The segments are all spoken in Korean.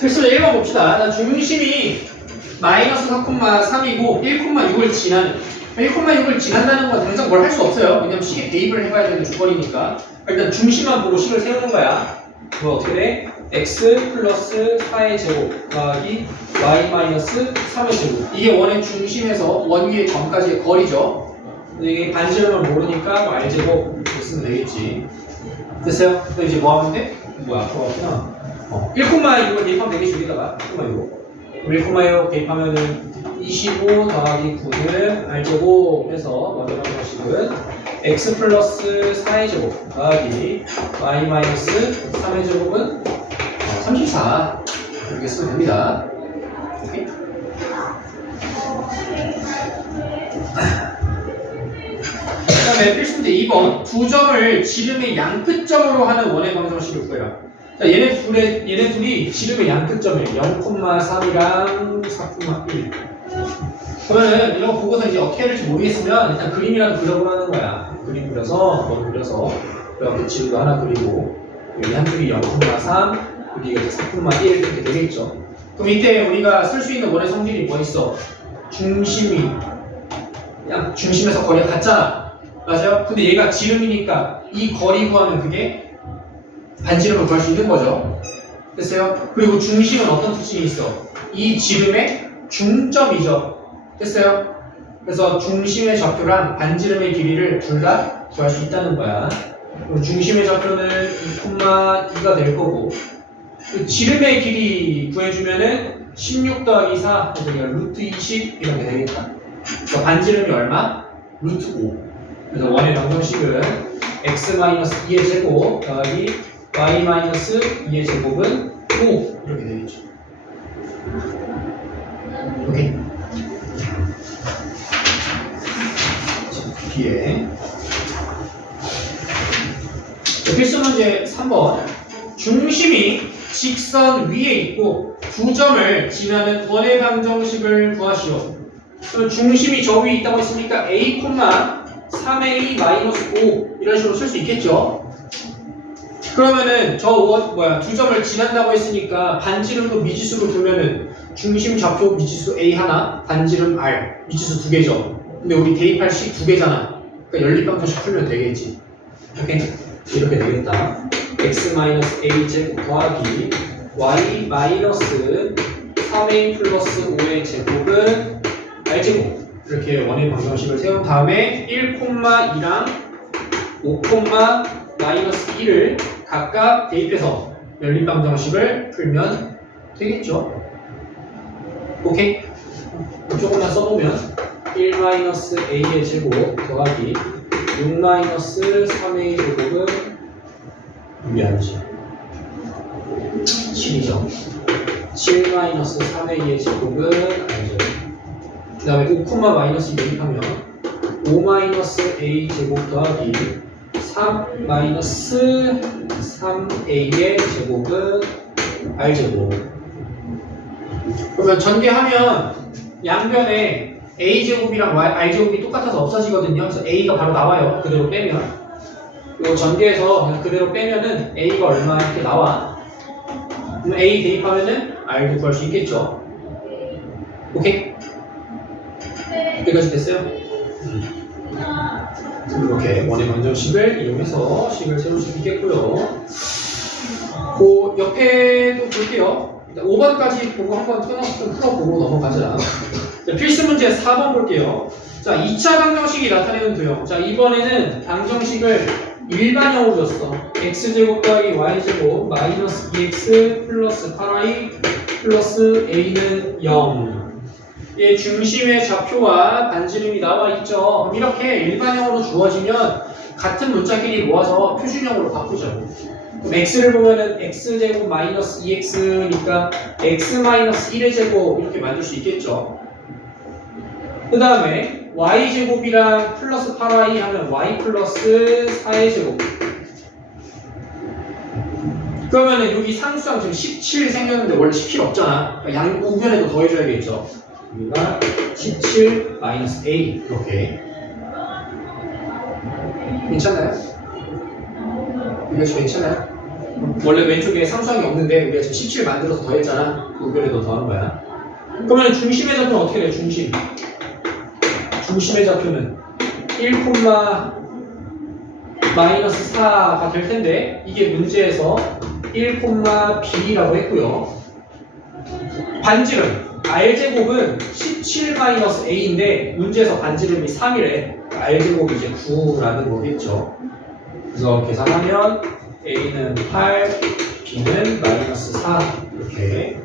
그래서 1번 봅시다. 자, 중심이 마이너스 4,3이고 1,6을 지나는 1,6을 지난다는 건 당장 뭘 할 수 없어요. 왜냐면 식에 대입을 해봐야 되는 조건이니까. 일단 중심만 보고 식을 세우는 거야. 그럼 어떻게 돼? x 플러스 4의 제곱 더하기 y 마이너스 3의 제곱. 이게 원의 중심에서 원 위의 점까지의 거리죠. 근데 이게 반지름을 모르니까 r제곱 이렇게 쓰면 되겠지. 됐어요? 그럼 이제 뭐 하면 돼? 뭐야, 들어갔구나. 1,6을 대입하면 되겠지, 여기다가. 1,6. 1,6 대입하면은 25 더하기 9는 r제곱 해서 원의 방정식은 x 플러스 4의 제곱 더하기 y 마이너스 3의 제곱은 34 이렇게 쓰면 됩니다. 오케이? 그 다음에 필수문제 2번 두 점을 지름의 양끝점으로 하는 원의 방정식을 구해라. 자, 얘네 둘이 지름의 양끝점이에요. 0,3이랑 4,1. 그러면은 이런 거 보고서 이제 어떻게 해야 될지 모르겠으면 일단 그림이라도 그려보라는 거야. 그림 그려서 그래갖고 지름도 하나 그리고 여기 한 줄이 0,3 여기가 이제 4,1 이렇게 되겠죠. 그럼 이때 우리가 쓸 수 있는 원의 성질이 뭐 있어? 중심이 그냥 중심에서 거리가 같잖아. 맞아요? 근데 얘가 지름이니까 이 거리 구하면 그게 반지름을 구할 수 있는 거죠. 됐어요? 그리고 중심은 어떤 특징이 있어? 이 지름의 중점이죠. 됐어요? 그래서 중심의 좌표랑 반지름의 길이를 둘 다 구할 수 있다는 거야. 그리고 중심의 좌표는 2,2가 될 거고 그 지름의 길이 구해주면은 16 더하기 4 그래서 이거 루트 20 이렇게 되겠다. 그래서 반지름이 얼마? 루트 5. 그래서 원의 방정식은 x-2의 제곱 더하기 y-2의 제곱은 5 이렇게 되겠죠. 오케이. 뒤에 필수 문제 3번 중심이 직선 위에 있고 두 점을 지나는 원의 방정식을 구하시오. 그럼 중심이 저 위에 있다고 했으니까 a, 3a 마이너스 5 이런 식으로 쓸 수 있겠죠. 그러면은 두 점을 지난다고 했으니까 반지름도 미지수로 두면은 중심 좌표 미지수 a 하나, 반지름 r 미지수 두 개죠. 근데 우리 대입할 식 두 개잖아. 그러니까 연립방정식 풀면 되겠지. 이렇게 되겠다. x-a 제곱 더하기 y 마이너스 3a 플러스 5의 제곱은 r 제곱. 이렇게 원의 방정식을 세운 다음에 1,2랑 5, 마이너스 2를 각각 대입해서 연립방정식을 풀면 되겠죠. 오케이? 조금만 써보면 1-a의 제곱 더하기 6-3a의 제곱은 유리한지 7이죠. 7-3a의 제곱은 알죠. 그 다음에 5, 마이너스 대입하면 5-a 제곱 더하기 3-3a의 제곱은 r제곱. 그러면 전개하면 양변에 a제곱이랑 r제곱이 똑같아서 없어지거든요. 그래서 a가 바로 나와요. 그대로 빼면. 이거 전개해서 그냥 그대로 빼면은 a가 얼마 이렇게 나와. 그럼 a 대입하면은 r도 구할 수 있겠죠. 오케이? 여기까지 됐어요? 이렇게 원의 방정식을 이용해서 식을 세울 수 있겠고요. 그 옆에도 볼게요. 5번까지 보고 한번 좀 풀어보고 넘어가자. 필수 문제 4번 볼게요. 자, 2차 방정식이 나타내는 도형. 자, 이번에는 방정식을 일반형으로 줬어. x제곱 더하기 y제곱 마이너스 2x 플러스 8y 플러스 a는 0. 얘 중심의 좌표와 반지름이 나와 있죠. 그럼 이렇게 일반형으로 주어지면 같은 문자끼리 모아서 표준형으로 바꾸죠. 그럼 x를 보면은 x제곱 마이너스 2x니까 x 마이너스 1의 제곱 이렇게 만들 수 있겠죠. 그 다음에 y제곱이랑 플러스 8y 하면 y 플러스 4의 제곱. 그러면은 여기 상수항 지금 17 생겼는데 원래 17 없잖아. 그러니까 양 우변에도 더해줘야겠죠. 여기가 17 마이너스 a 이렇게. 괜찮나요? 이거 괜찮아요? 원래 왼쪽에 상수항이 없는데 우리가 지금 17 만들어서 더했잖아. 우변에도 더한 거야. 그러면 중심의 좌표는 어떻게 돼? 중심의 좌표는 1, 마이너스 4가 될 텐데 이게 문제에서 1, b라고 했고요. 반지름 r제곱은 17-a인데 문제에서 반지름이 3이래. r제곱이 이제 9라는 거겠죠. 그래서 계산하면 a는 8, b는 마이너스 4 이렇게.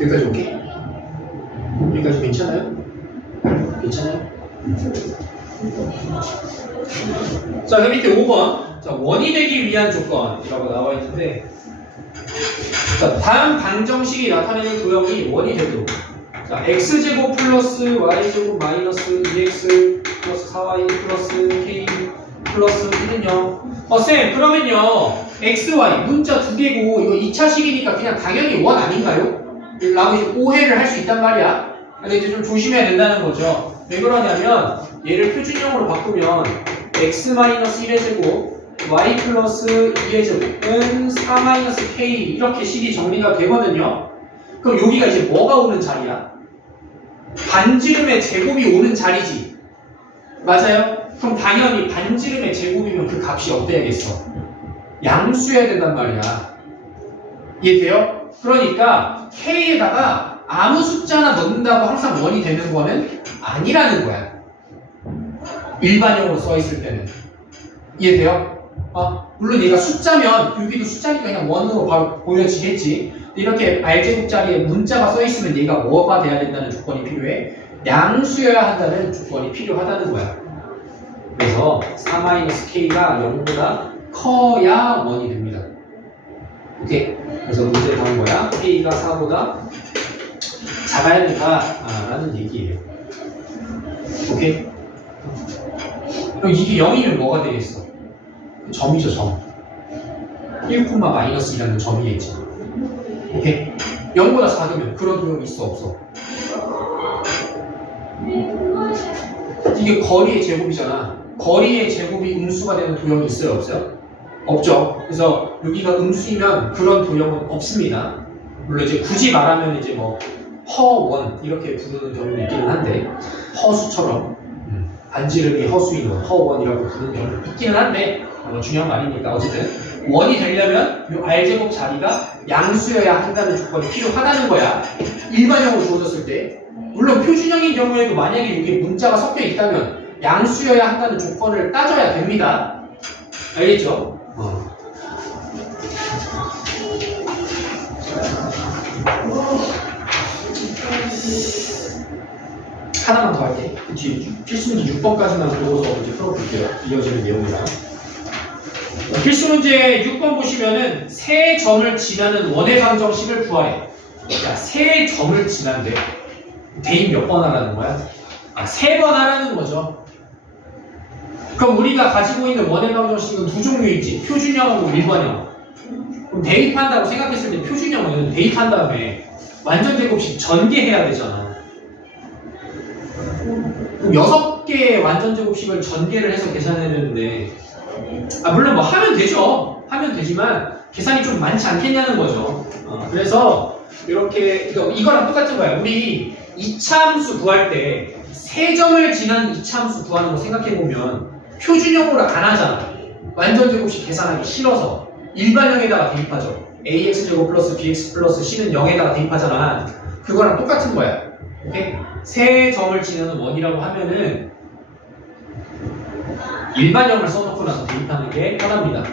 여기까지 올게. 여기까지 괜찮아요? 괜찮아요? 자, 그 밑에 5번. 자, 원이 되기 위한 조건이라고 나와 있는데, 자, 다음 방정식이 나타내는 도형이 원이 되도록. 자, x제곱 플러스 y제곱 마이너스 2x 플러스 4y 플러스 k 플러스 1은 0. 쌤, 그러면요, xy 문자 두 개고, 이거 2차식이니까 그냥 당연히 원 아닌가요? 라고 이제 오해를 할 수 있단 말이야. 근데 이제 좀 조심해야 된다는 거죠. 왜 그러냐면 얘를 표준형으로 바꾸면 x-1의 제곱 y 플러스 2의 제곱은 4-k 이렇게 식이 정리가 되거든요. 그럼 여기가 이제 뭐가 오는 자리야? 반지름의 제곱이 오는 자리지. 맞아요? 그럼 당연히 반지름의 제곱이면 그 값이 어때야겠어? 양수해야 된단 말이야. 이해돼요? 그러니까 k에다가 아무 숫자나 넣는다고 항상 원이 되는 거는 아니라는 거야. 일반형으로 써 있을 때는. 이해돼요? 물론 얘가 숫자면 여기도 숫자니까 그냥 원으로 바로 보여지겠지. 이렇게 r제곱 자리에 문자가 써 있으면 얘가 뭐가 돼야 된다는 조건이 필요해? 양수여야 한다는 조건이 필요하다는 거야. 그래서 4-k가 0보다 커야 원이 됩니다. 오케이. 그래서 문제 나온 거야. k가 4보다 작아야 된다라는 얘기예요. 오케이. 그럼 이게 0이면 뭐가 되겠어? 점이죠, 점. 1,-2라는 점이겠지. 오케이. 0보다 작으면 그런 도형이 있어, 없어? 이게 거리의 제곱이잖아. 거리의 제곱이 음수가 되는 도형이 있어요, 없어요? 없죠. 그래서 여기가 음수이면 그런 도형은 없습니다. 물론 이제 굳이 말하면 이제 뭐 허원 이렇게 부르는 경우도 있기는 한데 허수처럼 반지름이 허수인 원, 허원이라고 부르는 경우도 있기는 한데 중요한 말이니까 어쨌든 원이 되려면 이 r제곱 자리가 양수여야 한다는 조건이 필요하다는 거야. 일반형으로 주어졌을 때. 물론 표준형인 경우에도 만약에 이게 문자가 섞여 있다면 양수여야 한다는 조건을 따져야 됩니다. 알겠죠? 하나만 더 할게. 뒤에 필수문제 6번까지만 보고서 이제 풀어볼게요. 이어지는 내용이랑. 필수문제 6번 보시면은 세 점을 지나는 원의 방정식을 구하래. 야, 세 점을 지난대. 대입 몇 번 하라는 거야? 3번 하라는 거죠. 그럼 우리가 가지고 있는 원의 방정식은 두 종류 있지. 표준형하고 일반형. 그럼 대입한다고 생각했을 때 표준형은 대입한 다음에 완전 제곱식 전개해야 되잖아. 그럼 6개의 완전 제곱식을 전개를 해서 계산해야 되는데 물론 뭐 하면 되죠. 하면 되지만 계산이 좀 많지 않겠냐는 거죠. 그래서 이렇게 이거랑 똑같은 거야. 우리 2차 함수 구할 때 세 점을 지난 2차 함수 구하는 거 생각해보면 표준형으로 안 하잖아. 완전 제곱식 계산하기 싫어서 일반형에다가 대입하죠. ax제곱 플러스 bx 플러스 c는 0에다가 대입하잖아. 그거랑 똑같은 거야. 오케이? 세 점을 지나는 원이라고 하면은 일반형을 써놓고 나서 대입하는 게 편합니다.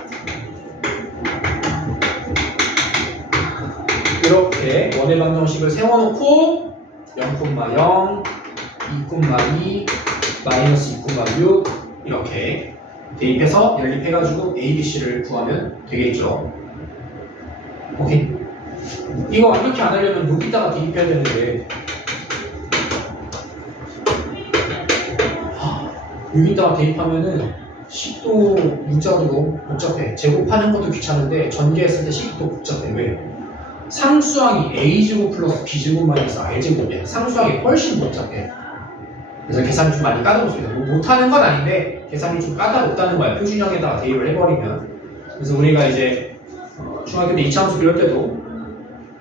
이렇게 원의 방정식을 세워놓고 0,0, 2,2, 마이너스 2,6 이렇게 대입해서 연립해가지고 A, B, C를 구하면 되겠죠. 오케이. 이거 이렇게 안 하려면 여기다가 대입해야 되는데 여기다가 대입하면은 식도 문자도 너무 복잡해. 제곱하는 것도 귀찮은데 전개했을 때 식도 복잡해. 왜? 상수항이 a제곱 플러스 b제곱 마이너스 r제곱이야. 상수항이 훨씬 복잡해. 그래서 계산이 좀 많이 까다롭습니다. 뭐 못하는 건 아닌데 계산이 좀 까다롭다는 거야. 표준형에다가 대입을 해버리면. 그래서 우리가 이제 중학교 때 이차함수 배울 때도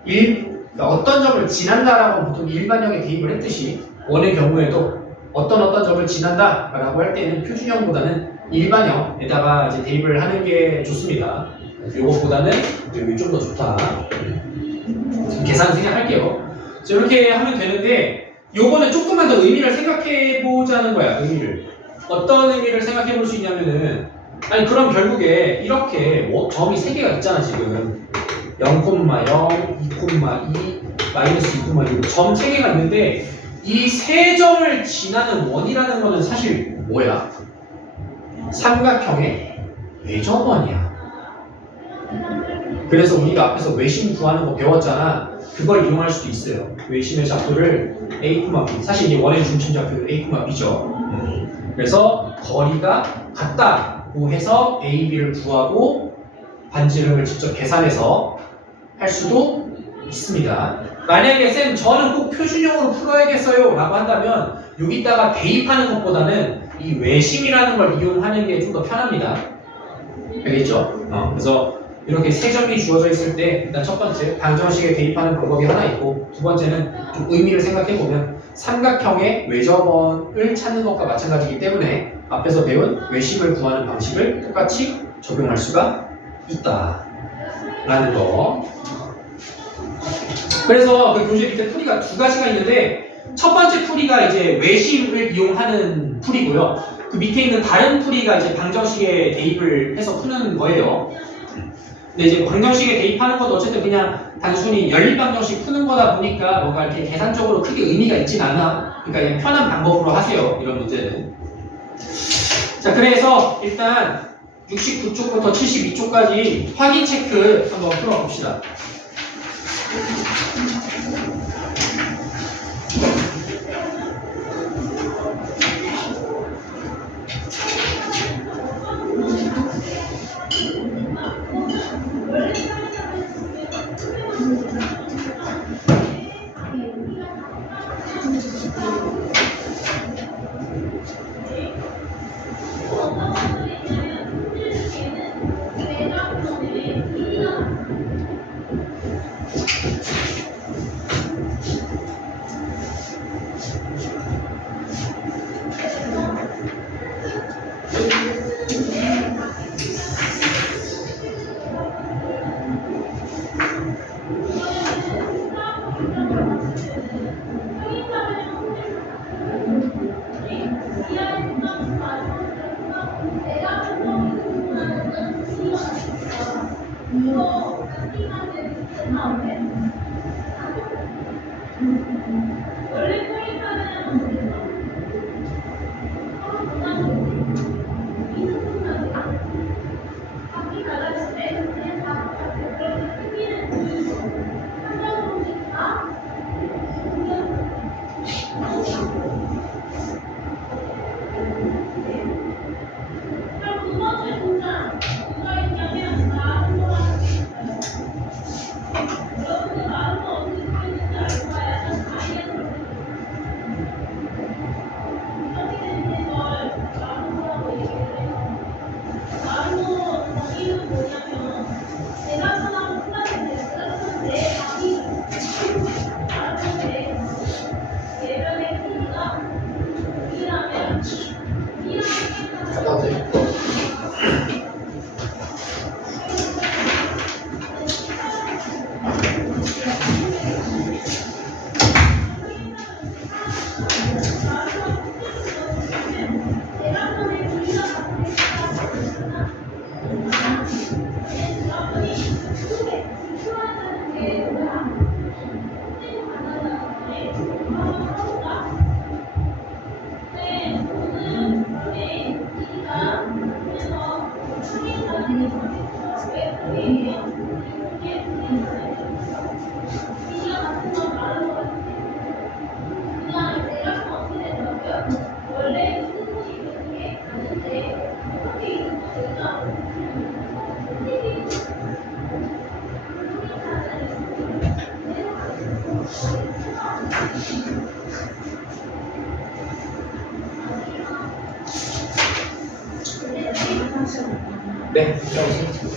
그러니까 어떤 점을 지난다라고 보통 일반형에 대입을 했듯이 원의 경우에도 어떤 점을 지난다라고 할 때는 표준형보다는 일반형에다가 이제 대입을 하는 게 좋습니다. 이것보다는 여기 좀 더 좋다. 계산 생략할게요. 이렇게 하면 되는데 요거는 조금만 더 의미를 생각해 보자는 거야. 의미를 어떤 의미를 생각해 볼 수 있냐면은 아니 그럼 결국에 이렇게 점이 3개가 있잖아 지금 0,0, 2,2, 마이너스 2,6 점 3개가 있는데 이 3점을 지나는 원이라는 거는 사실 뭐야? 삼각형의 외접원이야. 그래서 우리가 앞에서 외심 구하는 거 배웠잖아. 그걸 이용할 수도 있어요. 외심의 좌표를 A, B. 사실 이게 원의 중심 좌표는 A, B죠. 그래서 거리가 같다고 해서 A, B를 구하고 반지름을 직접 계산해서 할 수도 있습니다. 만약에 쌤 저는 꼭 표준형으로 풀어야겠어요 라고 한다면 여기다가 대입하는 것보다는 이 외심이라는 걸 이용하는 게 좀 더 편합니다. 알겠죠? 그래서 이렇게 3점이 주어져 있을 때 일단 첫 번째 방정식에 대입하는 방법이 하나 있고 두 번째는 좀 의미를 생각해보면 삼각형의 외접원을 찾는 것과 마찬가지이기 때문에 앞에서 배운 외심을 구하는 방식을 똑같이 적용할 수가 있다 라는 거. 그래서 그 교재 밑에 풀이가 2가지가 있는데 첫 번째 풀이가 이제 외심을 이용하는 풀이고요. 그 밑에 있는 다른 풀이가 이제 방정식에 대입을 해서 푸는 거예요. 근데 이제 방정식에 대입하는 것도 어쨌든 그냥 단순히 연립방정식 푸는 거다 보니까 뭔가 이렇게 계산적으로 크게 의미가 있진 않아. 그러니까 그냥 편한 방법으로 하세요. 이런 문제는. 자, 그래서 일단 69쪽부터 72쪽까지 확인 체크 한번 풀어봅시다. 네, 들어오세요.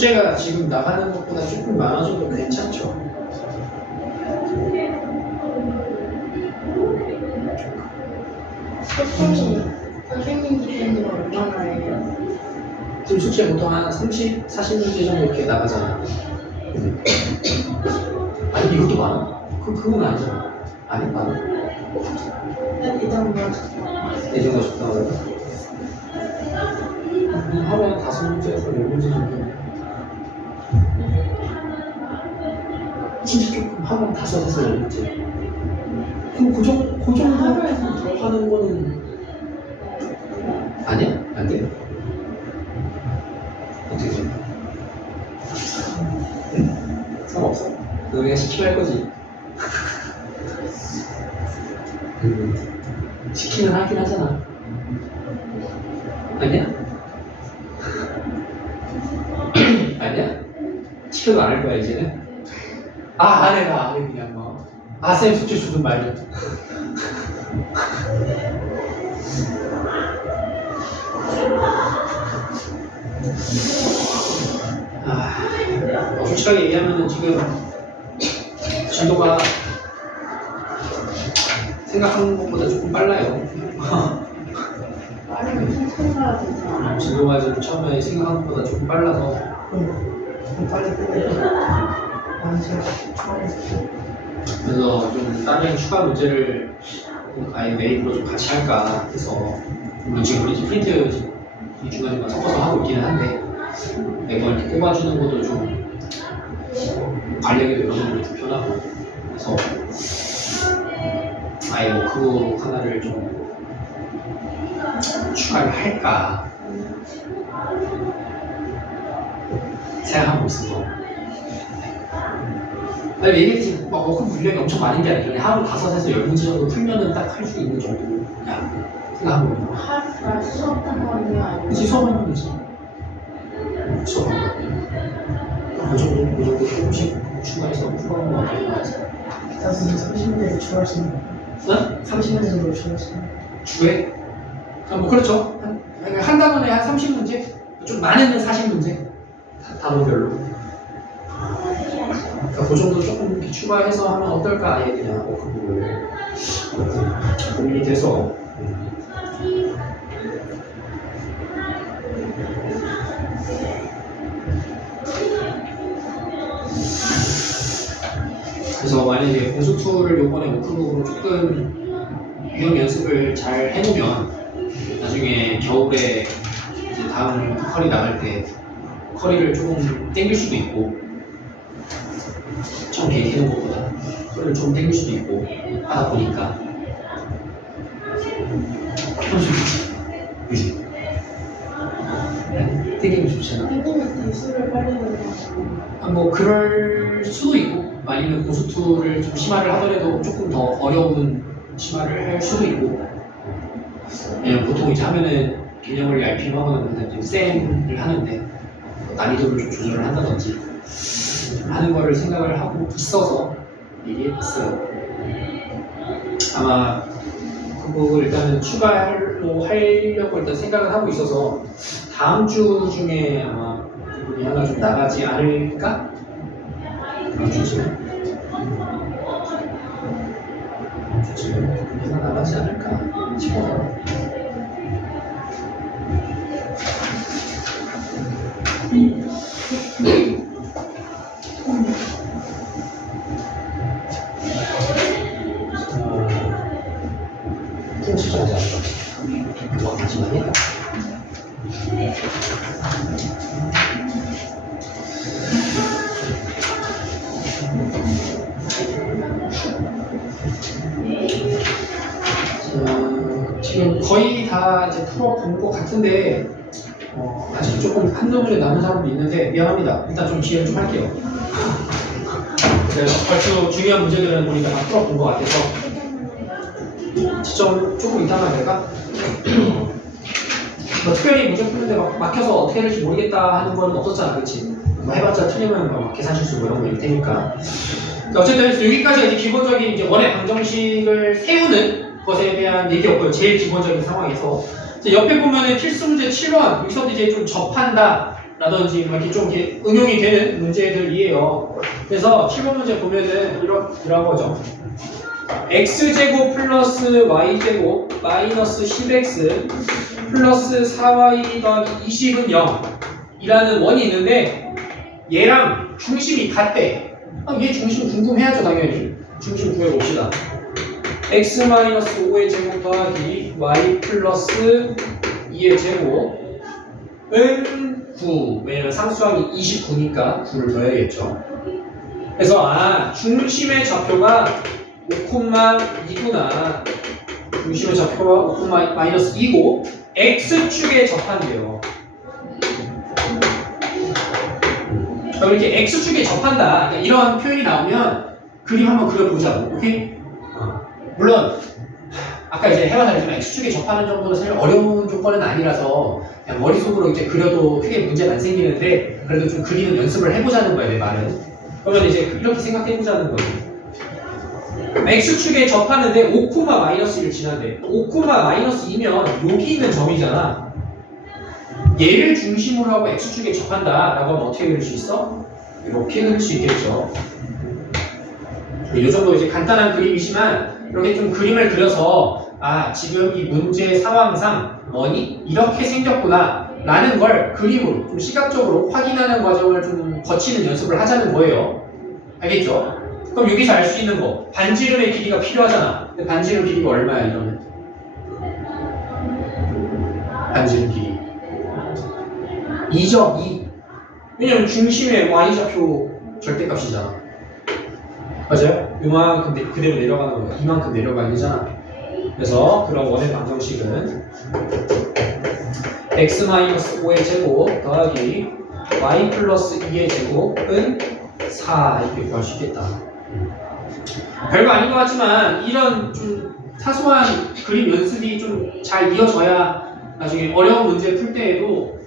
숙제가 지금 나가는 것보다 조금 많아져도 괜찮죠. 선생님 기준으로 얼마나 해요? 지금 숙제 보통 한 30, 40문제 정도 이렇게 나가잖아. 아니 이것도 많아? 그건 아니잖아. 아니 많아. 이 정도 이 정도 적당하다. 하루에 5문제에서 10문제 정도. 진짜 조금 하루에 5에서 10문제. 그럼 그 정도 하루에서 들어가는 거는 아니야? 안 돼? 어떻게 돼? 응? 상관없어. 너 그냥 시키면 할 거지. 시키면 하긴 하잖아. 아니야? 아니야? 시켜도 안 할 거야 이제는? 안 해라 안 해 그냥 뭐. 쌤 숙제 주든 말든. 솔직하게 얘기하면 지금 진도가 생각하는 것보다 조금 빨라요. 빠르면 천천히 가야 되잖아. 진도가 지금 처음에 생각한 것보다 조금 빨라서 빨리 끝내자. 그래서 좀 다른 추가 문제를 아예 메이크로 좀 같이 할까 해서 물론 지금 우리 프린트 이 중간중간 섞어서 하고 있기는 한데 매번 이렇게 꼽아주는 것도 좀 관리하기도 여러 번 불편하고 그래서 아예 뭐 그거 하나를 좀 추가를 할까 생각하고 있어서 아니 얘기했지 막 워크 분량이 엄청 많은 게 아니라 그냥 하루 5에서 10문제 정도 풀면은 딱 할 수 있는 정도 그냥 생각하고 있는 거야. 하루가 수업 당번이야. 그치 수업하면 되지. 수업하면 그 정도 조금씩 추가해서 풀어보는 거 같아요. 나도 30문제를 추가하시는 거야? 30문제 정도 추가하시는 거야? 주에? 뭐 그렇죠. 한 단원에 한 30문제? 좀 많으면 40문제? 단원별로. 그러니까 그 정도 조금 이렇게 추가해서 하면 어떨까 아예 그냥 그 부분을 고민이 돼서 그래서 만약에 공수2를 요번에 워크북으로 조금 유형 연습을 잘 해놓으면 나중에 겨울에 이제 다음 커리 나갈 때 커리를 조금 땡길 수도 있고 처음 계획해놓은 것보다 커리를 좀 땡길 수도 있고 하다 보니까 그치? 땡기면 좋잖아. 땡기면 대수를 빨리 내려가고. 뭐 그럴 수도 있고 아니면 고수2를 좀 심화를 하더라도 조금 더 어려운 심화를 할 수도 있고 왜냐면 보통 이제 하면은 개념을 RPM하거나 좀 쌤을 하는데 난이도를 좀 조절을 한다든지 하는 거를 생각을 하고 있어서 얘기했어요. 아마 그거 일단은 추가로 하려고 일단 생각을 하고 있어서 다음 주 중에 아마 부분이 하나 좀 나가지 않을까? 다음 주쯤에 부분이 하나 나가지 않을까 싶어서 진짜 하지 않을까? 그거 하지만요. 지금 거의 다 이제 풀어본 것 같은데 아직 조금 한두 문제 남은 사람도 있는데 미안합니다. 일단 좀 지연 좀 할게요. 그래서 벌써 중요한 문제들은 우리가 다 풀어본 것 같아서 지점 조금 이따가 내가 뭐 특별히 문제 푸는데 막 막혀서 어떻게 해야 될지 모르겠다 하는 건 없었잖아, 그렇지? 뭐 해봤자 틀리면 막 계산실수 뭐 이런 거 있을 테니까. 어쨌든 여기까지 이제 기본적인 이제 원의 방정식을 세우는 것에 대한 얘기였고요. 제일 기본적인 상황에서. 이제 옆에 보면은 필수 문제 7번 여기서 이제 좀 접한다. 라든지 이렇게 좀 이렇게 응용이 되는 문제들이에요. 그래서 7번 문제 보면은 이런 거죠. x제곱 플러스 y제곱 마이너스 10x 플러스 4y 더하기 20은 0 이라는 원이 있는데 얘랑 중심이 같대. 얘 중심 궁금해야죠 당연히. 중심 구해봅시다. x 마이너스 5의 제곱 더하기 y 플러스 2의 제곱은 9. 왜냐면 상수항이 29니까 9를 더해야겠죠. 그래서 중심의 좌표가 5,2구나. 중심의 좌표가 5,-2고 x축에 접한대요. 이렇게 x축에 접한다. 이런 표현이 나오면 그림 한번 그려보자고. 오케이? 물론 아까 이제 해봐서 x축에 접하는 정도는 사실 어려운 조건은 아니라서 그냥 머릿속으로 이제 그려도 크게 문제는 안 생기는데 그래도 좀 그리는 연습을 해보자는 거야 내 말은. 그러면 이제 이렇게 생각해보자는 거지. x축에 접하는데 5,-1을 지난대. 5,-2면 여기 있는 점이잖아. 얘를 중심으로 하고 x축에 접한다 라고 하면 어떻게 그릴 수 있어? 이렇게 그릴 수 있겠죠. 이 정도 이제 간단한 그림이지만 이렇게 좀 그림을 그려서 지금 이 문제 상황상 원이 이렇게 생겼구나 라는 걸 그림으로 좀 시각적으로 확인하는 과정을 좀 거치는 연습을 하자는 거예요. 알겠죠? 그럼 여기서 알 수 있는 거 반지름의 길이가 필요하잖아. 근데 반지름 길이가 얼마야 이러면? 반지름 길이 2죠. 2. 왜냐면 중심의 y좌표 절대값이잖아. 맞아요? 이만큼 그대로 내려가는 거야. 이만큼 내려가야 되잖아. 그래서 그런 원의 방정식은 x-5의 제곱 더하기 y 플러스 2의 제곱은 4 이렇게 구할 수 있겠다. 별거 아닌 것 같지만 이런 좀 사소한 그림 연습이 좀 잘 이어져야 나중에 어려운 문제 풀 때에도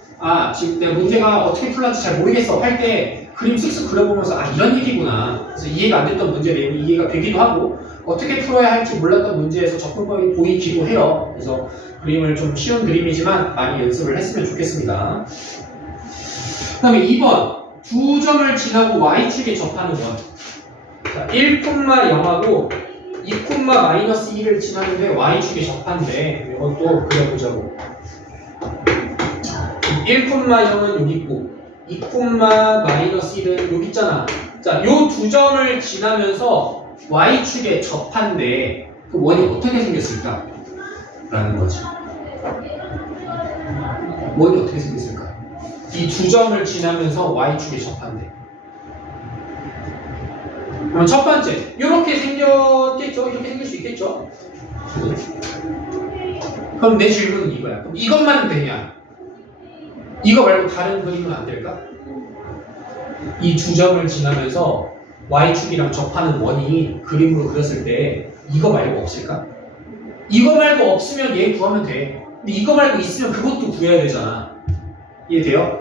지금 내가 문제가 어떻게 풀릴지 잘 모르겠어 할 때 그림 쓱쓱 그려보면서 이런 얘기구나. 그래서 이해가 안 됐던 문제 내용이 이해가 되기도 하고 어떻게 풀어야 할지 몰랐던 문제에서 접근법이 보이기도 해요. 그래서 그림을 좀 쉬운 그림이지만 많이 연습을 했으면 좋겠습니다. 그 다음에 2번 두 점을 지나고 y축에 접하는 원. 1,0하고 2,-1을 지나는데 y축에 접한대. 이것도 그려보자고. 1,0은 여기 있고 2,-1은 여기 있잖아. 자, 요 두 점을 지나면서 y축에 접한데 그 원이 어떻게 생겼을까? 라는 거지. 원이 어떻게 생겼을까? 이 두 점을 지나면서 y축에 접한대. 그럼 첫 번째, 이렇게 생겼겠죠? 이렇게 생길 수 있겠죠? 그럼 내 질문은 이거야. 그럼 이것만 되냐? 이거 말고 다른 그림은 안 될까? 이 두 점을 지나면서 y축이랑 접하는 원이 그림으로 그렸을 때 이거 말고 없을까? 이거 말고 없으면 얘 구하면 돼. 근데 이거 말고 있으면 그것도 구해야 되잖아. 이해돼요?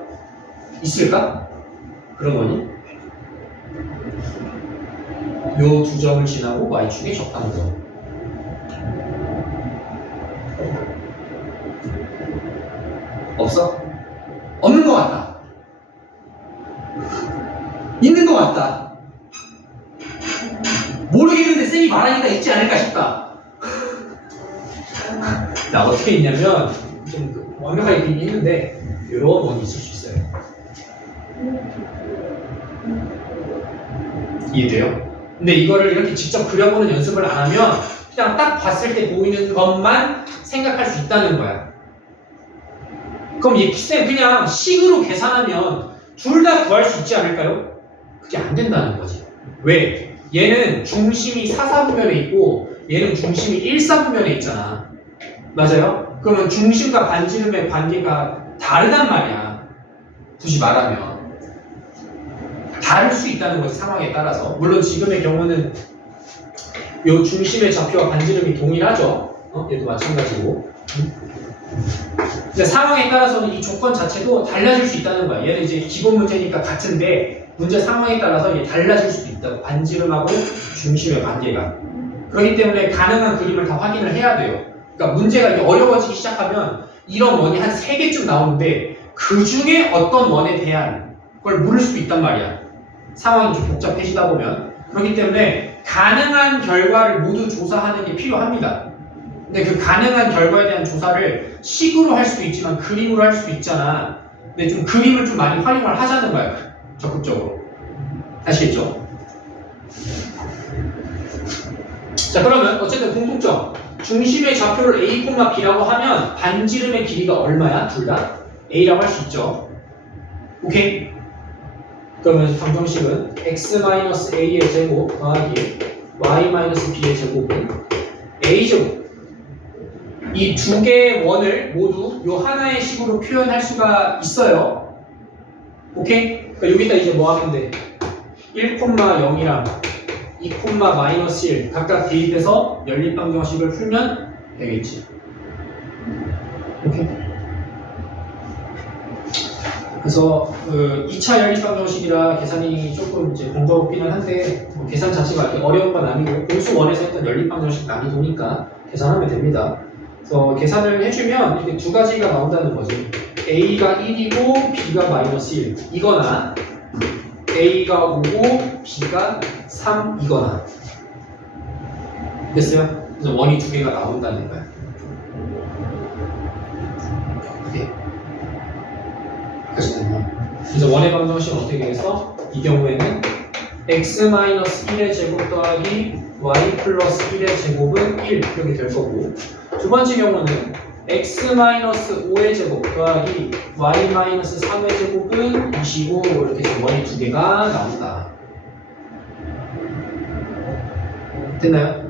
있을까? 그런 원이? 요 두 점을 지나고 y축에 접하는 거. 없어? 없는 것 같다. 있는 것 같다. 모르겠는데 쌤이 말하니까 있지 않을까 싶다. 자, 어떻게 있냐면 좀 완벽하게 그림이 있는데 이런 원이 있을 수 있어요. 이해돼요? 근데 이거를 이렇게 직접 그려보는 연습을 안 하면 그냥 딱 봤을 때 보이는 것만 생각할 수 있다는 거야. 그럼 쌤 그냥 식으로 계산하면 둘 다 구할 수 있지 않을까요? 그게 안 된다는 거지. 왜? 얘는 중심이 4사분면에 있고 얘는 중심이 1사분면에 있잖아. 맞아요? 그러면 중심과 반지름의 관계가 다르단 말이야. 굳이 말하면. 다를 수 있다는 거지, 상황에 따라서. 물론 지금의 경우는 요 중심의 좌표와 반지름이 동일하죠. 얘도 마찬가지고. 근데 상황에 따라서는 이 조건 자체도 달라질 수 있다는 거야. 얘는 이제 기본 문제니까 같은데 문제 상황에 따라서 이게 달라질 수도 있다고. 반지름하고 중심의 관계가. 그렇기 때문에 가능한 그림을 다 확인을 해야 돼요. 그러니까 문제가 이제 어려워지기 시작하면 이런 원이 한 3개쯤 나오는데 그 중에 어떤 원에 대한 걸 물을 수도 있단 말이야. 상황이 좀 복잡해지다 보면. 그렇기 때문에 가능한 결과를 모두 조사하는 게 필요합니다. 근데 그 가능한 결과에 대한 조사를 식으로 할 수도 있지만 그림으로 할 수도 있잖아. 근데 좀 그림을 좀 많이 활용을 하자는 거야. 적극적으로. 아시겠죠? 자, 그러면 어쨌든 공통점. 중심의 좌표를 A, B라고 하면 반지름의 길이가 얼마야? 둘 다? A라고 할 수 있죠. 오케이? 그러면 방정식은 x-a의 제곱 더하기 y-b의 제곱은 a제곱. 이 두 개의 원을 모두 요 하나의 식으로 표현할 수가 있어요. 오케이? 그러니까 여기다 이제 뭐 하면 돼? 1,0이랑 2,-1 각각 대입해서 연립방정식을 풀면 되겠지. 오케이? 그래서 그 2차 연립방정식이라 계산이 조금 이제 번거롭기는 한데 뭐 계산 자체가 어려운 건 아니고 공수원에서 했던 연립방정식 난이도니까 계산하면 됩니다. 그래서 계산을 해주면 이렇게 두 가지가 나온다는 거지. A가 1이고 B가 -1 이거나 A가 5고 B가 3이거나 됐어요? 그래서 원이 두 개가 나온다는 거야. 오케이. 그래서 원의 방정식은 어떻게 해서 이 경우에는 x-1의 제곱 더하기 y 플러스 1의 제곱은 1 이렇게 될 거고, 두 번째 경우는 x-5의 제곱 더하기 y-3의 제곱은 25 이렇게 해서 원이 두 개가 나온다. 됐나요?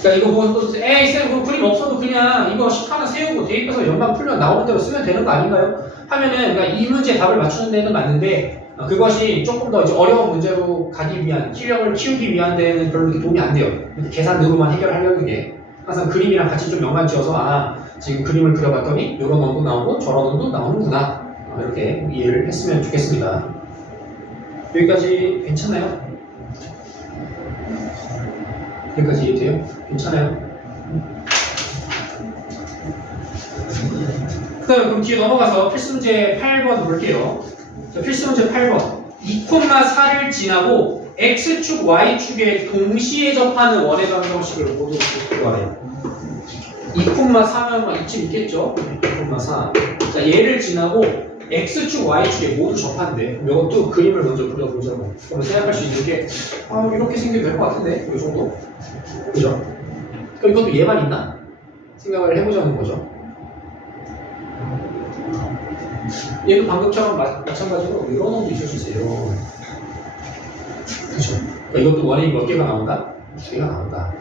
그러니까 이거 보고 에이 쌤 그 그림 없어도 그냥 이거 식 하나 세우고 대입해서 연방 풀면 나오는 대로 쓰면 되는 거 아닌가요? 하면은 그러니까 이 문제 답을 맞추는 데는 맞는데 그것이 조금 더 이제 어려운 문제로 가기 위한 실력을 키우기 위한 데는 별로 이렇게 도움이 안 돼요. 이렇게 계산으로만 해결하려는 게 항상 그림이랑 같이 좀 연관지어서 아 지금 그림을 그려봤더니 이런 원도 나오고 저런 원도 나오는구나 이렇게 이해를 했으면 좋겠습니다. 여기까지 괜찮아요? 여기까지 이해돼요? 괜찮아요? 그럼 뒤에 넘어가서 필수문제 8번 볼게요. 자, 필수문제 8번 2,4를 지나고 X축, Y축에 동시에 접하는 원의 방정식을 모두 구하래요. 2,4면 이쯤 있겠죠? 2,4 자, 얘를 지나고 X축, Y축에 모두 접한대. 이것도 그림을 먼저 그려보자고. 그러면 생각할 수 있는 게 이렇게 생겨도 될 것 같은데? 이 정도? 그죠? 그럼 이것도 얘만 있나? 생각을 해보자는 거죠. 얘도 방금처럼 마찬가지로 이런 놈도 있을 수 있어요. 그죠? 그러니까 이것도 원이 몇 개가 나온다? 두 개가 나온다.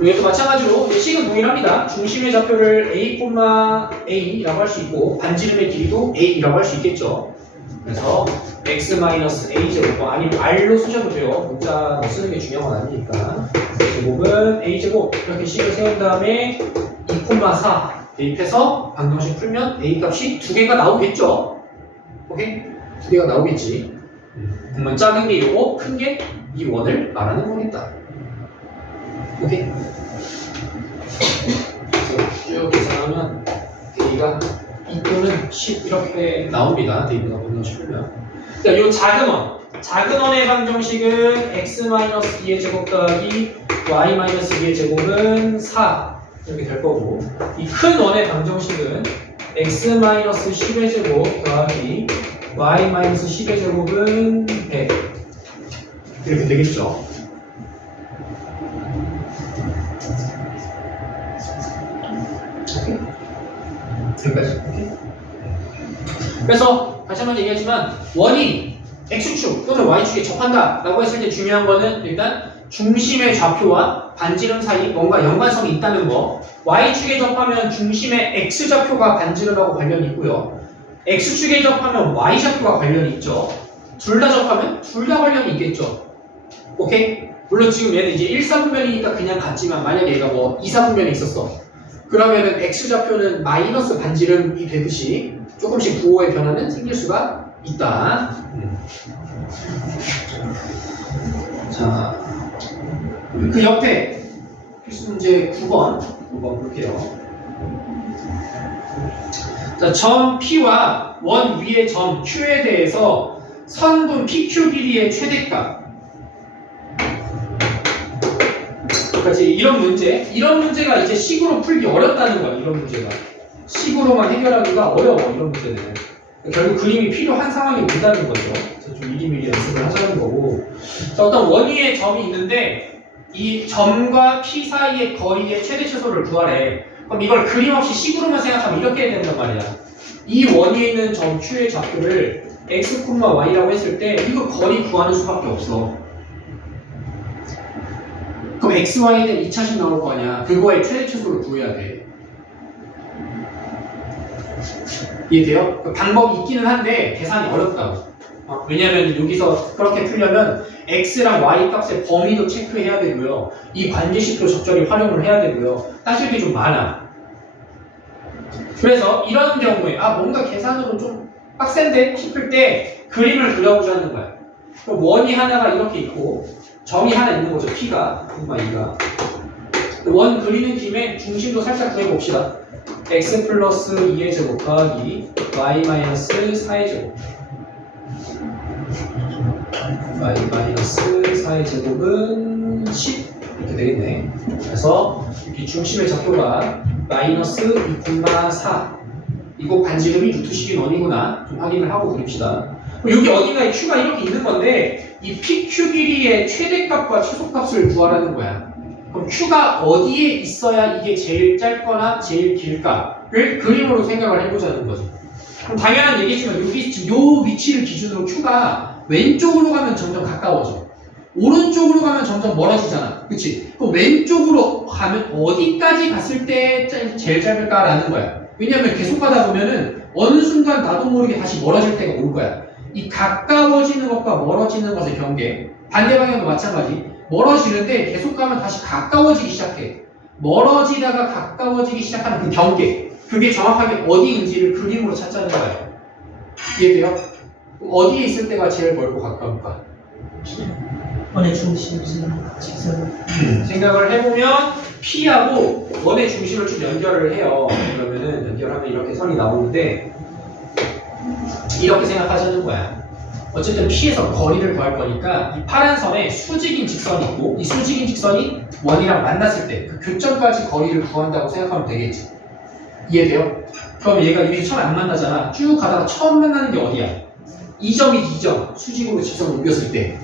이것도 마찬가지로 식은 동일합니다. 중심의 좌표를 A,A라고 할 수 있고 반지름의 길이도 A라고 할 수 있겠죠. 그래서 x-a제곱 아니면 r로 쓰셔도 돼요. 문자 쓰는 게 중요한 건 아니니까. 제곱은 a제곱 이렇게 식을 세운 다음에 2,4 대입해서 방정식 풀면 a 값이 두 개가 나오겠죠. 오케이? 두 개가 나오겠지. 그러면 작은 게 이거고 큰 게 이 원을 말하는 거겠다. 오케이? 그래서 쭉 계산하면 a가 2 또는 10 이렇게 나옵니다. 대입해서 방정식 풀면. 자, 요 작은 원의 방정식은 x-2의 제곱 더하기 y-2의 제곱은 4 이렇게 될 거고, 이 큰 원의 방정식은 x-10의 제곱 더하기 y-10의 제곱은 100 이렇게 되겠죠. 오케이? 여기까지. 오케이? 그래서 다시 한번 얘기하지만 원이 x축 또는 y축에 접한다 라고 했을 때 중요한 거는 일단 중심의 좌표와 반지름 사이 뭔가 연관성이 있다는 거. y축에 접하면 중심의 x좌표가 반지름하고 관련이 있고요, x축에 접하면 y좌표가 관련이 있죠. 둘 다 접하면 둘 다 관련이 있겠죠. 오케이? 물론 지금 얘는 이제 1사분면이니까 그냥 같지만 만약에 얘가 뭐 2사분면에 있었어. 그러면은 x좌표는 마이너스 반지름이 되듯이 조금씩 부호의 변화는 생길 수가 있다. 자, 그 옆에 필수 문제 9번 볼게요. 자, 점 P와 원 위의 점 Q에 대해서 선분 PQ 길이의 최대값. 그러니까 이런 문제가 이제 식으로 풀기 어렵다는 거야. 이런 문제가 식으로만 해결하기가 어려워. 이런 문제는 결국 그림이 필요한 상황이 된다는 거죠. 그래서 좀 미리미리 연습을 하자는 거고. 자, 어떤 원위의 점이 있는데 이 점과 P 사이의 거리의 최대 최소를 구하래. 그럼 이걸 그림 없이 식으로만 생각하면 이렇게 해야 된단 말이야. 이 원위에 있는 점 Q의 좌표를 x, y라고 했을 때 이거 거리 구하는 수밖에 없어. 그럼 x, y는 2차식 나올 거 아니야. 그거의 최대 최소를 구해야 돼. 이해돼요? 그 방법이 있기는 한데 계산이 어렵다고. 왜냐면 여기서 그렇게 풀려면 x랑 y 값의 범위도 체크해야 되고요. 이 관계식도 적절히 활용을 해야 되고요. 따질 게 좀 많아. 그래서 이런 경우에 뭔가 계산으로 좀 빡센데 싶을 때 그림을 그려보자는 거야. 그럼 원이 하나가 이렇게 있고 점이 하나 있는 거죠. P가, 2가. 원 그리는 김에 중심도 살짝 구해봅시다. x 플러스 2의 제곱 더하기 y 마이너스 4의 제곱. y 마이너스 4의 제곱은 10 이렇게 되겠네. 그래서 여기 중심의 좌표가 마이너스 2,4 이거 반지름이 루트식인 원이구나 좀 확인을 하고 그립시다. 여기 어딘가에 Q가 이렇게 있는 건데 이 PQ 길이의 최대값과 최소값을 구하라는 거야. 그럼 Q가 어디에 있어야 이게 제일 짧거나 제일 길까를 그림으로 생각을 해보자는 거지. 그럼 당연한 얘기지만 여기 지금 요 위치를 기준으로 Q가 왼쪽으로 가면 점점 가까워져. 오른쪽으로 가면 점점 멀어지잖아. 그치? 그럼 왼쪽으로 가면 어디까지 갔을 때 제일 짧을까라는 거야. 왜냐면 계속 가다 보면은 어느 순간 나도 모르게 다시 멀어질 때가 올 거야. 이 가까워지는 것과 멀어지는 것의 경계, 반대 방향도 마찬가지. 멀어지는데 계속 가면 다시 가까워지기 시작해. 멀어지다가 가까워지기 시작하는 그 경계, 그게 정확하게 어디인지를 그림으로 찾자는 거예요. 이해돼요? 어디에 있을 때가 제일 멀고 가까울까? 원의 중심, 직선. 생각을 해보면 P하고 원의 중심을 좀 연결을 해요. 그러면은 연결하면 이렇게 선이 나오는데 이렇게 생각하자는 거야. 어쨌든 P에서 거리를 구할 거니까 이 파란 선에 수직인 직선이 있고 이 수직인 직선이 원이랑 만났을 때 그 교점까지 거리를 구한다고 생각하면 되겠지. 이해돼요? 그럼 얘가 여기 처음 안 만나잖아. 쭉 가다가 처음 만나는 게 어디야? 이 점이지, 이 점. 수직으로 직선을 옮겼을 때.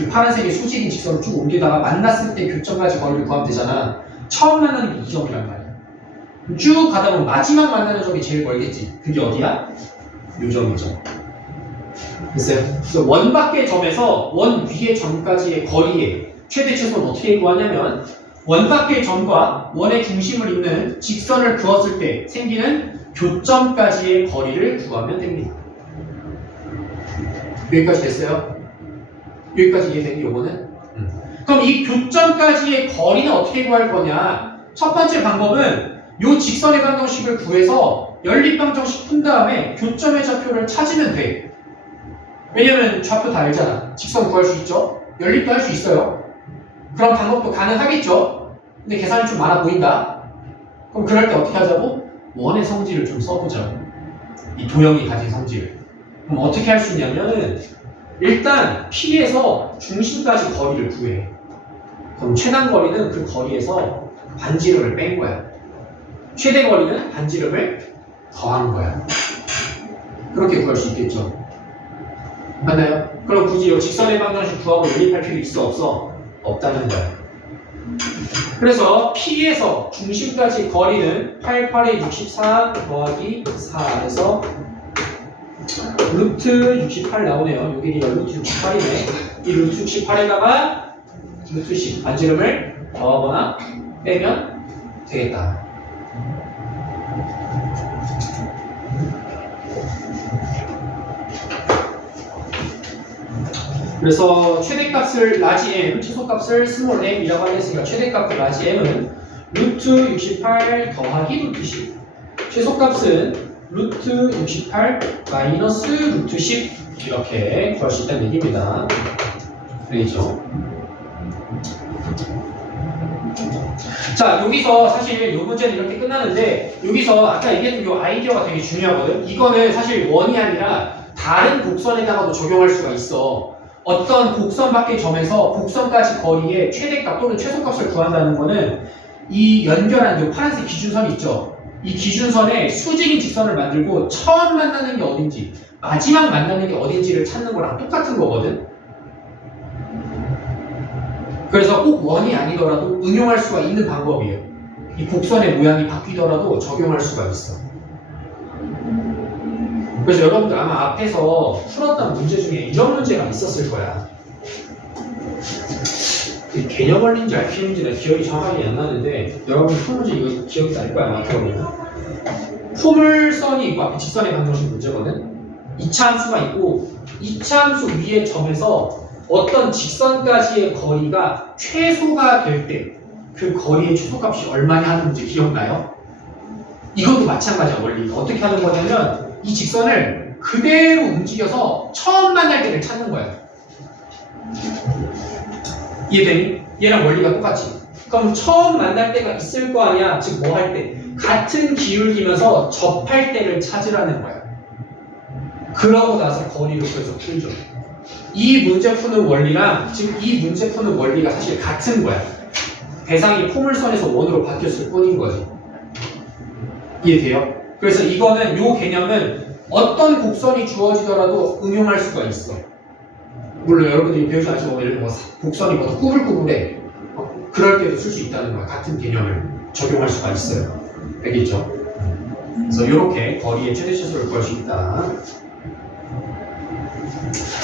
이 파란색의 수직인 직선을 쭉 옮기다가 만났을 때 교점까지 거리를 구하면 되잖아. 처음 만나는 게 이 점이란 말이야. 쭉 가다 보면 마지막 만나는 점이 제일 멀겠지. 그게 어디야? 요 점이죠. 됐어요? 그래서 원 밖의 점에서 원 위의 점까지의 거리의 최대 최소는 어떻게 구하냐면 원 밖의 점과 원의 중심을 잇는 직선을 그었을 때 생기는 교점까지의 거리를 구하면 됩니다. 여기까지 됐어요? 여기까지 이해되니 요거는? 그럼 이 교점까지의 거리는 어떻게 구할 거냐? 첫 번째 방법은 요 직선의 방정식을 구해서 연립방정식 푼 다음에 교점의 좌표를 찾으면 돼. 왜냐면 좌표 다 알잖아. 직선 구할 수 있죠? 연립도 할 수 있어요. 그런 방법도 가능하겠죠? 근데 계산이 좀 많아 보인다? 그럼 그럴 때 어떻게 하자고? 원의 성질을 좀 써보자고. 이 도형이 가진 성질을. 그럼 어떻게 할 수 있냐면은 일단 P에서 중심까지 거리를 구해. 그럼 최단 거리는 그 거리에서 반지름을 뺀 거야. 최대 거리는 반지름을 더한 거야. 그렇게 구할 수 있겠죠. 맞나요? 그럼 굳이 이 직선의 방정식 구하고 연립할 필요 있어 없어? 없다는 거야. 그래서 P에서 중심까지 거리는 88에 64 더하기 4에서 루트 68 나오네요. 여기 루트 68이네. 이 루트 68에다가 루트 10 반지름을 더하거나 빼면 되겠다. 그래서 최대값을 라지 m, 최소값을 스몰 m이라고 하겠으니까 최대값을 라지 m은 루트 68 더하기 루트 10. 최소값은 루트 68 마이너스 루트 10 이렇게 구할 수 있다는 얘기입니다. 그렇죠? 자, 여기서 사실 이 문제는 이렇게 끝나는데 여기서 아까 얘기했던 이 아이디어가 되게 중요하거든. 이거는 사실 원이 아니라 다른 곡선에다가도 적용할 수가 있어. 어떤 곡선 밖의 점에서 곡선까지 거리의 최대값 또는 최소값을 구한다는 거는 이 연결한 이 파란색 기준선이 있죠. 이 기준선에 수직인 직선을 만들고 처음 만나는 게 어딘지 마지막 만나는 게 어딘지를 찾는 거랑 똑같은 거거든. 그래서 꼭 원이 아니더라도 응용할 수가 있는 방법이에요. 이 곡선의 모양이 바뀌더라도 적용할 수가 있어. 그래서 여러분들 아마 앞에서 풀었던 문제 중에 이런 문제가 있었을 거야. 개념 원리인지 알피는지는 기억이 정확하게 안 나는데 여러분 푼 문제 이거 기억이 날 거야 아마 들어보면. 포물선이 있고 앞에 직선의 방정식 문제거든. 2차 함수가 있고 2차 함수 위의 점에서 어떤 직선까지의 거리가 최소가 될 때 그 거리의 최소값이 얼마냐 하는 문제 기억나요? 이것도 마찬가지야 원리가. 어떻게 하는 거냐면 이 직선을 그대로 움직여서 처음 만날 때를 찾는 거야. 이해되니? 얘랑 원리가 똑같지. 그럼 처음 만날 때가 있을 거 아니야. 즉 뭐 할 때? 같은 기울기면서 접할 때를 찾으라는 거야. 그러고 나서 거리를 구해서 풀죠. 이 문제 푸는 원리랑 지금 이 문제 푸는 원리가 사실 같은 거야. 대상이 포물선에서 원으로 바뀌었을 뿐인 거지. 이해돼요? 그래서 이거는 요 개념은 어떤 곡선이 주어지더라도 응용할 수가 있어. 물론 여러분들이 배우지 않지만 예를 들어 곡선이 뭐 꾸불꾸불해. 그럴 때도 쓸 수 있다는 거야. 같은 개념을 적용할 수가 있어요. 알겠죠? 그래서 이렇게 거리의 최대 최소를 구할 수 있다.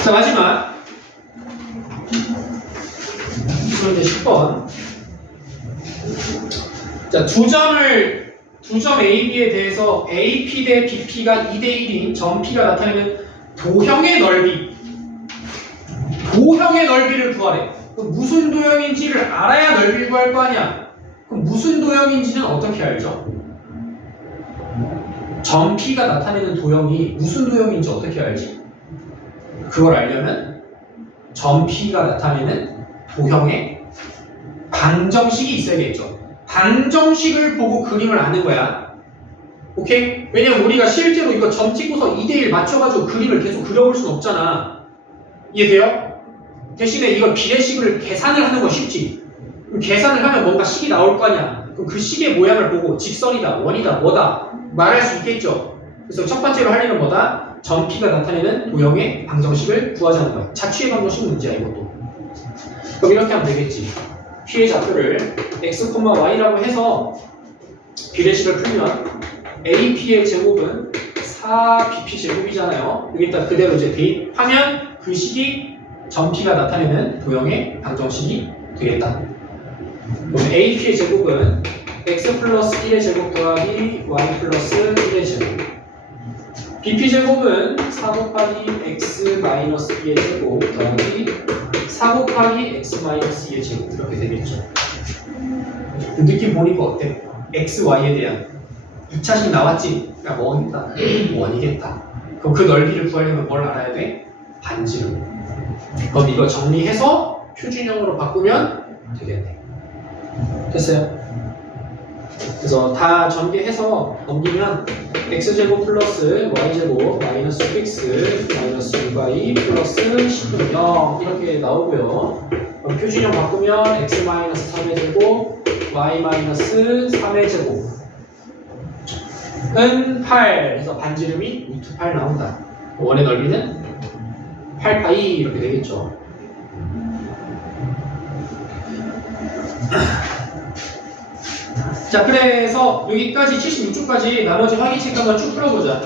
자, 마지막 문제 10번. 자, 두 점 A, B에 대해서 AP 대 BP가 2대 1인 점 P가 나타내는 도형의 넓이를 구하래. 그럼 무슨 도형인지를 알아야 넓이를 구할 거 아니야. 그럼 무슨 도형인지는 어떻게 알죠? 점 P가 나타내는 도형이 무슨 도형인지 어떻게 알지? 그걸 알려면 점 P가 나타내는 도형의 방정식이 있어야겠죠. 방정식을 보고 그림을 아는 거야. 오케이? 왜냐면 우리가 실제로 이거 점 찍고서 2대1 맞춰가지고 그림을 계속 그려볼 수는 없잖아. 이해돼요? 대신에 이걸 비례식을 계산을 하는 건 쉽지. 그럼 계산을 하면 뭔가 식이 나올 거 아니야. 그럼 그 식의 모양을 보고 직선이다, 원이다, 뭐다 말할 수 있겠죠. 그래서 첫 번째로 할 일은 뭐다? 점 P가 나타내는 도형의 방정식을 구하자는 거야. 자취의 방정식 문제야 이것도. 그럼 이렇게 하면 되겠지. P의 좌표를 x, y라고 해서 비례식을 풀면 AP의 제곱은 4BP 제곱이잖아요. 여기다 그대로 이제 대입하면 그 식이 점 P가 나타내는 도형의 방정식이 되겠다. 그럼 AP의 제곱은 x 플러스 1의 제곱 더하기 y 플러스 1의 제곱. BP 제곱은 4 곱하기 x 마이너스 2의 제곱 더하기 4 곱하기 x 마이너스 2의 제곱 이렇게 되겠죠. 느낌 보니까 어때? x, y에 대한 2차식 나왔지? 야 뭐겠다? 원이겠다. 그럼 그 넓이를 구하려면 뭘 알아야 돼? 반지름. 그럼 이거 정리해서 표준형으로 바꾸면 되겠네. 됐어요? 그래서 다 전개해서 넘기면 x제곱 플러스 y제곱 마이너스 6x 마이너스 6y 플러스 10은 0 이렇게 나오고요. 그럼 표준형 바꾸면 x 마이너스 3의 제곱 y 마이너스 3의 제곱은 8 그래서 반지름이 루트 8 나온다. 원의 넓이는 8파이 이렇게 되겠죠. 자, 그래서 여기까지 76쪽까지 나머지 확인책 한번 쭉 풀어보자.